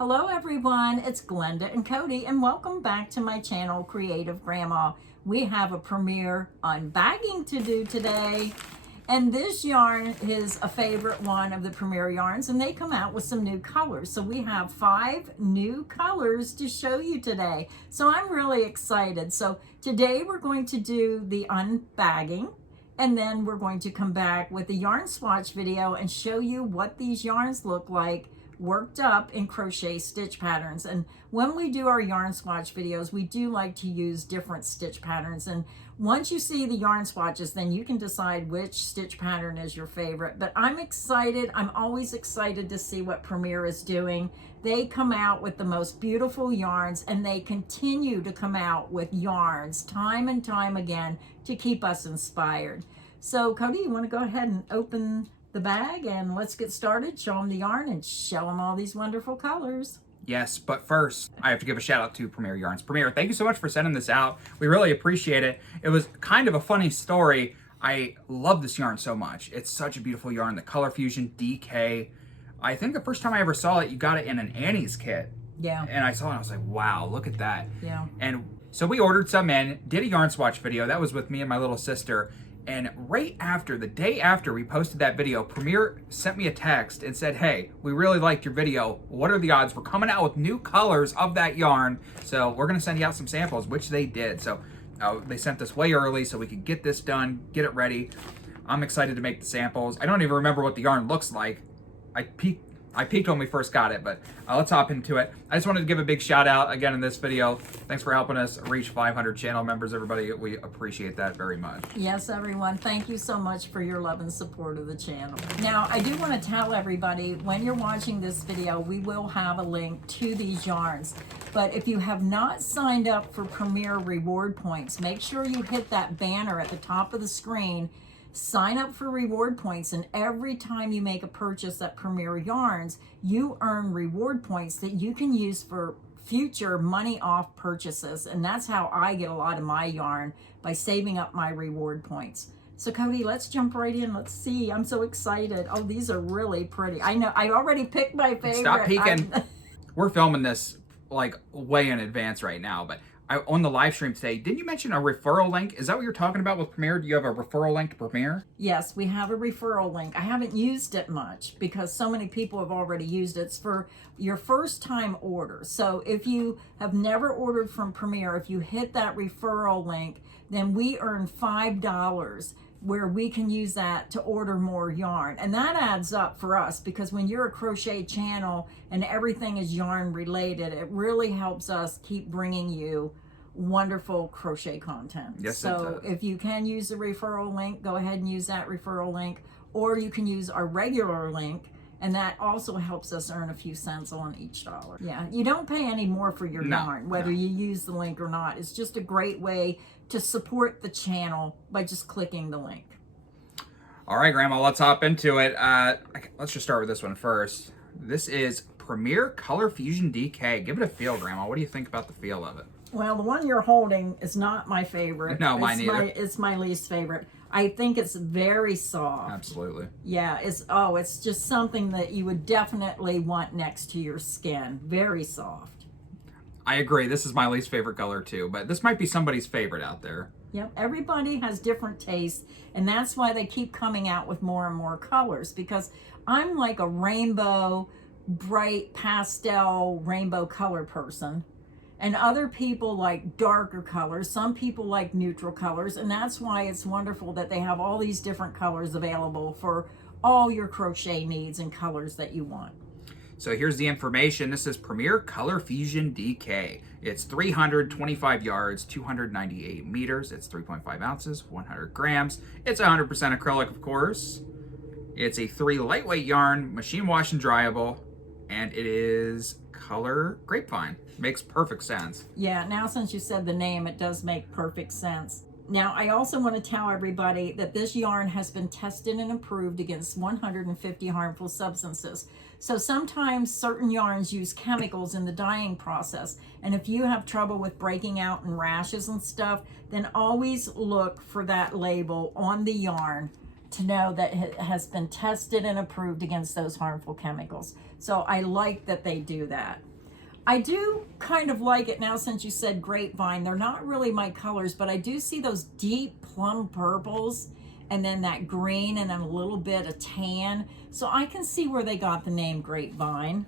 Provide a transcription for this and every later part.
Hello everyone, it's Glenda and Cody and welcome back to my channel, Creative Grandma. We have a Premier unbagging to do today, and this yarn is a favorite one of the Premier yarns, and they come out with some new colors. So we have 5 new colors to show you today. So I'm really excited. So today we're going to do the unbagging, and then we're going to come back with the yarn swatch video and show you what these yarns look like worked up in crochet stitch patterns. And when we do our yarn swatch videos, we do like to use different stitch patterns, and once you see the yarn swatches, then you can decide which stitch pattern is your favorite. But I'm excited. I'm always excited to see what Premier is doing. They come out with the most beautiful yarns, and they continue to come out with yarns time and time again to keep us inspired. So Cody, you want to go ahead and open the bag and let's get started. Show them the yarn and show them all these wonderful colors. Yes, but first, I have to give a shout out to Premier Yarns. Premier, thank you so much for sending this out. We really appreciate it. It was kind of a funny story. I love this yarn so much. It's such a beautiful yarn, the Colorfusion DK. I think the first time I ever saw it, you got it in an Annie's kit. Yeah. And I saw it and I was like, wow, look at that. Yeah. And so we ordered some in, did a yarn swatch video. That was with me and my little sister. And right after, the day after we posted that video, Premier sent me a text and said, hey, we really liked your video. What are the odds? We're coming out with new colors of that yarn. So we're going to send you out some samples, which they did. So they sent this way early so we could get this done, get it ready. I'm excited to make the samples. I don't even remember what the yarn looks like. I peeked when we first got it, but let's hop into it. I just wanted to give a big shout out again in this video. Thanks for helping us reach 500 channel members, everybody. We appreciate that very much. Yes, everyone. Thank you so much for your love and support of the channel. Now, I do want to tell everybody, when you're watching this video, we will have a link to these yarns. But if you have not signed up for Premier reward points, make sure you hit that banner at the top of the screen. Sign up for reward points, and every time you make a purchase at Premier Yarns, you earn reward points that you can use for future money off purchases. And that's how I get a lot of my yarn, by saving up my reward points. So Cody, let's jump right in. Let's see. I'm so excited. Oh, these are really pretty. I know I already picked my favorite. Stop peeking. We're filming this like way in advance right now, but on the live stream today, didn't you mention a referral link? Is that what you're talking about with Premier? Do you have a referral link to Premier? Yes, we have a referral link. I haven't used it much because so many people have already used it. It's for your first time order. So if you have never ordered from Premier, if you hit that referral link, then we earn $5 where we can use that to order more yarn. And that adds up for us, because when you're a crochet channel and everything is yarn related, it really helps us keep bringing you wonderful crochet content. Yes, so if you can use the referral link, go ahead and use that referral link, or you can use our regular link, and that also helps us earn a few cents on each dollar. Yeah, you don't pay any more for your yarn, whether you use the link or not. It's just a great way to support the channel by just clicking the link. All right, Grandma, let's hop into it. Let's just start with this one first. This is Premier Colorfusion DK. Give it a feel, Grandma. What do you think about the feel of it? Well, the one you're holding is not my favorite. No, mine either. It's my least favorite. I think it's very soft. Absolutely. Yeah, it's just something that you would definitely want next to your skin. Very soft. I agree. This is my least favorite color too, but this might be somebody's favorite out there. Yep, everybody has different tastes, and that's why they keep coming out with more and more colors, because I'm like a rainbow, bright pastel rainbow color person, and other people like darker colors. Some people like neutral colors, and that's why it's wonderful that they have all these different colors available for all your crochet needs and colors that you want. So here's the information. This is Premier Colorfusion DK. It's 325 yards, 298 meters. It's 3.5 ounces, 100 grams. It's 100% acrylic, of course. It's a 3 lightweight yarn, machine wash and dryable, and it is color Grape Vine. Makes perfect sense. Yeah, now since you said the name, it does make perfect sense. Now, I also want to tell everybody that this yarn has been tested and approved against 150 harmful substances. So sometimes certain yarns use chemicals in the dyeing process. And if you have trouble with breaking out in rashes and stuff, then always look for that label on the yarn to know that it has been tested and approved against those harmful chemicals. So I like that they do that. I do kind of like it now, since you said Grape Vine. They're not really my colors, but I do see those deep plum purples and then that green and then a little bit of tan. So I can see where they got the name Grape Vine.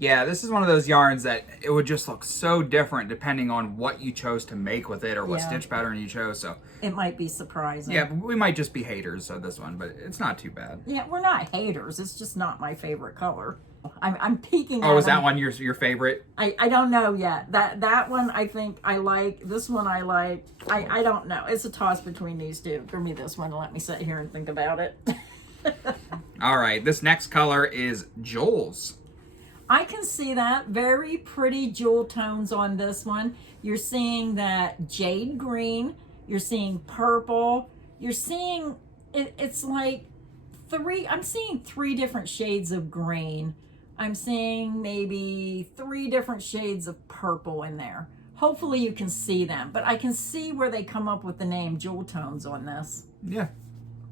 Yeah, this is one of those yarns that it would just look so different depending on what you chose to make with it or what stitch pattern you chose. So it might be surprising. Yeah, we might just be haters of this one, but it's not too bad. Yeah, we're not haters. It's just not my favorite color. I'm peeking. Oh, is that one your favorite? I don't know yet. That one I think I like. This one I like. I don't know. It's a toss between these two. Give me this one and let me sit here and think about it. All right, this next color is Joel's. I can see that. Very pretty jewel tones on this one. You're seeing that jade green. You're seeing purple. You're seeing it's like I'm seeing 3 different shades of green. I'm seeing maybe 3 different shades of purple in there. Hopefully you can see them, but I can see where they come up with the name jewel tones on this. Yeah.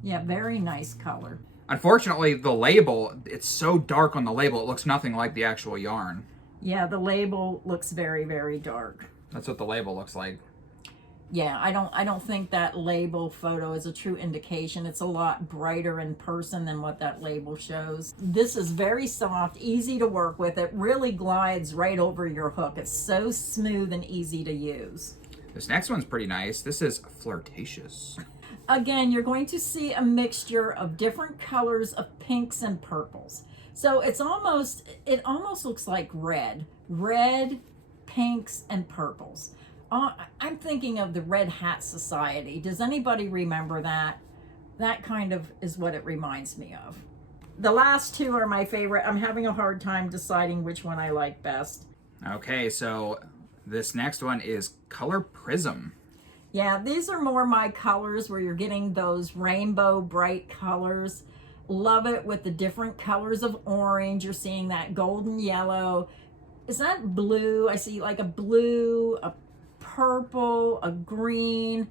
Yeah, very nice color. Unfortunately, the label, it's so dark on the label, it looks nothing like the actual yarn. Yeah, the label looks very, very dark. That's what the label looks like. Yeah, I don't think that label photo is a true indication. It's a lot brighter in person than what that label shows. This is very soft, easy to work with. It really glides right over your hook. It's so smooth and easy to use. This next one's pretty nice. This is Flirtatious. Again, you're going to see a mixture of different colors of pinks and purples. So it almost looks like red, pinks, and purples. I'm thinking of the Red Hat Society. Does anybody remember that? That kind of is what it reminds me of. The last 2 are my favorite. I'm having a hard time deciding which one I like best. Okay, so this next one is Color Prism. Yeah, these are more my colors, where you're getting those rainbow bright colors. Love it with the different colors of orange. You're seeing that golden yellow. Is that blue? I see like a blue, a purple, a green.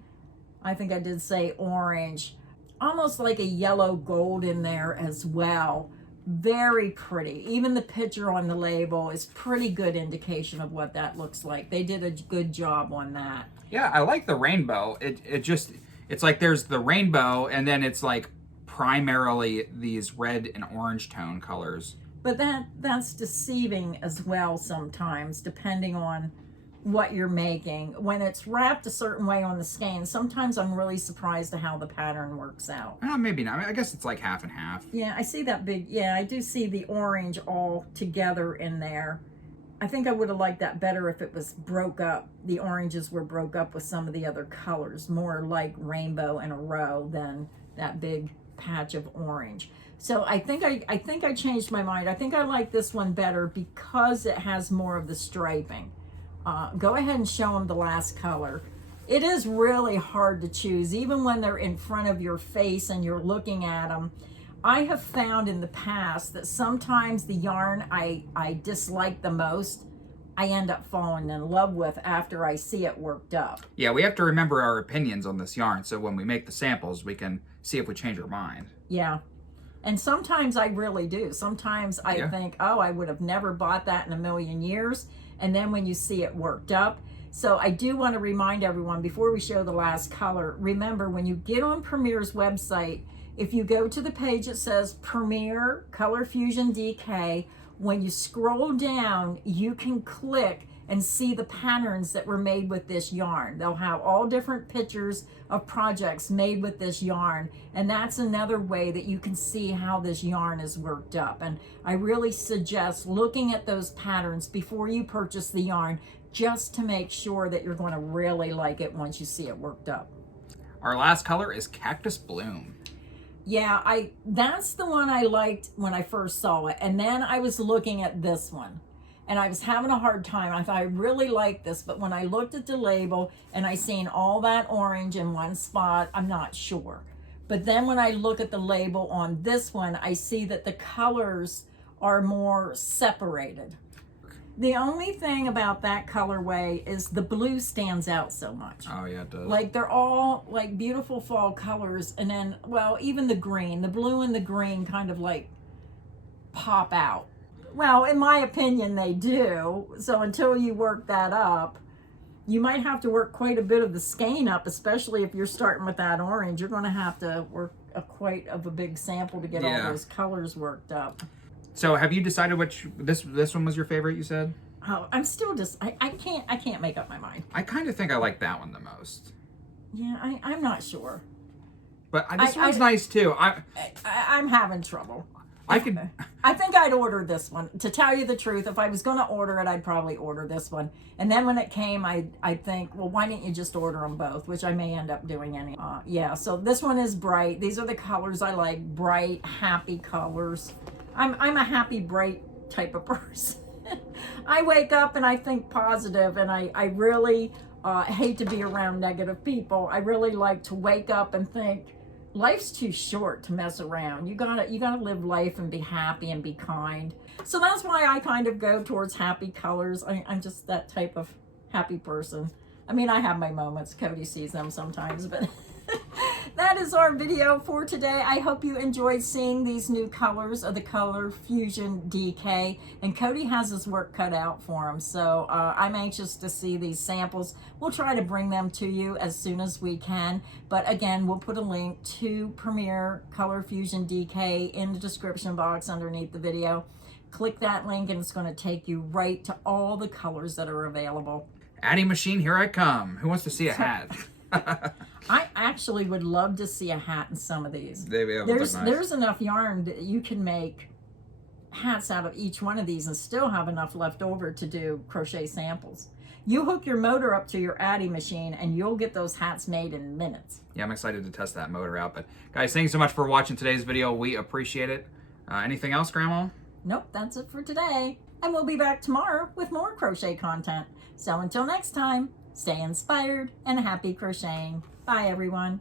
I think I did say orange. Almost like a yellow gold in there as well. Very pretty. Even the picture on the label is pretty good indication of what that looks like. They did a good job on that. Yeah, I like the rainbow. It's like there's the rainbow, and then it's like primarily these red and orange tone colors. But that's deceiving as well sometimes, depending on what you're making. When it's wrapped a certain way on the skein, sometimes I'm really surprised at how the pattern works out. Maybe not. I guess it's like half and half. Yeah, I see that big, I do see the orange all together in there. I think I would have liked that better if it was broke up. The oranges were broke up with some of the other colors, more like rainbow in a row than that big patch of orange. So I think I changed my mind. I think I like this one better because it has more of the striping. Go ahead and show them the last color. It is really hard to choose, even when they're in front of your face and you're looking at them. I have found in the past that sometimes the yarn I dislike the most, I end up falling in love with after I see it worked up. Yeah, we have to remember our opinions on this yarn, so when we make the samples, we can see if we change our mind. Yeah. And sometimes I really do. Sometimes I think, oh, I would have never bought that in a million years. And then when you see it worked up. So I do want to remind everyone, before we show the last color, remember when you get on Premier's website, if you go to the page that says Premier Colorfusion DK, when you scroll down, you can click and see the patterns that were made with this yarn. They'll have all different pictures of projects made with this yarn, and that's another way that you can see how this yarn is worked up. And I really suggest looking at those patterns before you purchase the yarn, just to make sure that you're going to really like it once you see it worked up. Our last color is Cactus Bloom. Yeah, that's the one I liked when I first saw it, and then I was looking at this one. And I was having a hard time. I thought I really liked this, but when I looked at the label and I seen all that orange in one spot, I'm not sure. But then when I look at the label on this one, I see that the colors are more separated. The only thing about that colorway is the blue stands out so much. Oh yeah, it does. Like they're all like beautiful fall colors, and then, well, even the green, the blue and the green kind of like pop out. Well, in my opinion, they do. So until you work that up, you might have to work quite a bit of the skein up, especially if you're starting with that orange. You're going to have to work quite of a big sample to get all those colors worked up. So have you decided which this one was your favorite? You said. Oh, I'm still just I can't make up my mind. I kind of think I like that one the most. Yeah, I'm not sure. But this one's nice too. I'm having trouble. I think I'd order this one. To tell you the truth, if I was going to order it, I'd probably order this one. And then when it came, I'd think, well, why didn't you just order them both? Which I may end up doing anyway. Yeah, so this one is bright. These are the colors I like, bright, happy colors. I'm a happy, bright type of person. I wake up and I think positive, and I really hate to be around negative people. I really like to wake up and think, life's too short to mess around. You gotta live life and be happy and be kind. So that's why I kind of go towards happy colors. I'm just that type of happy person. I mean, I have my moments. Cody sees them sometimes, but that is our video for today. I hope you enjoyed seeing these new colors of the Colorfusion DK, and Cody has his work cut out for him, so I'm anxious to see these samples. We'll try to bring them to you as soon as we can, but again, we'll put a link to Premier Colorfusion DK in the description box underneath the video. Click that link and it's going to take you right to all the colors that are available. Adding machine, here I come. Who wants to see a hat? I actually would love to see a hat in some of these. Nice. There's enough yarn that you can make hats out of each one of these and still have enough left over to do crochet samples. You hook your motor up to your Addy machine and you'll get those hats made in minutes. Yeah, I'm excited to test that motor out. But guys, thanks so much for watching today's video. We appreciate it. Anything else, Grandma? Nope, that's it for today. And we'll be back tomorrow with more crochet content. So until next time, stay inspired and happy crocheting. Bye, everyone.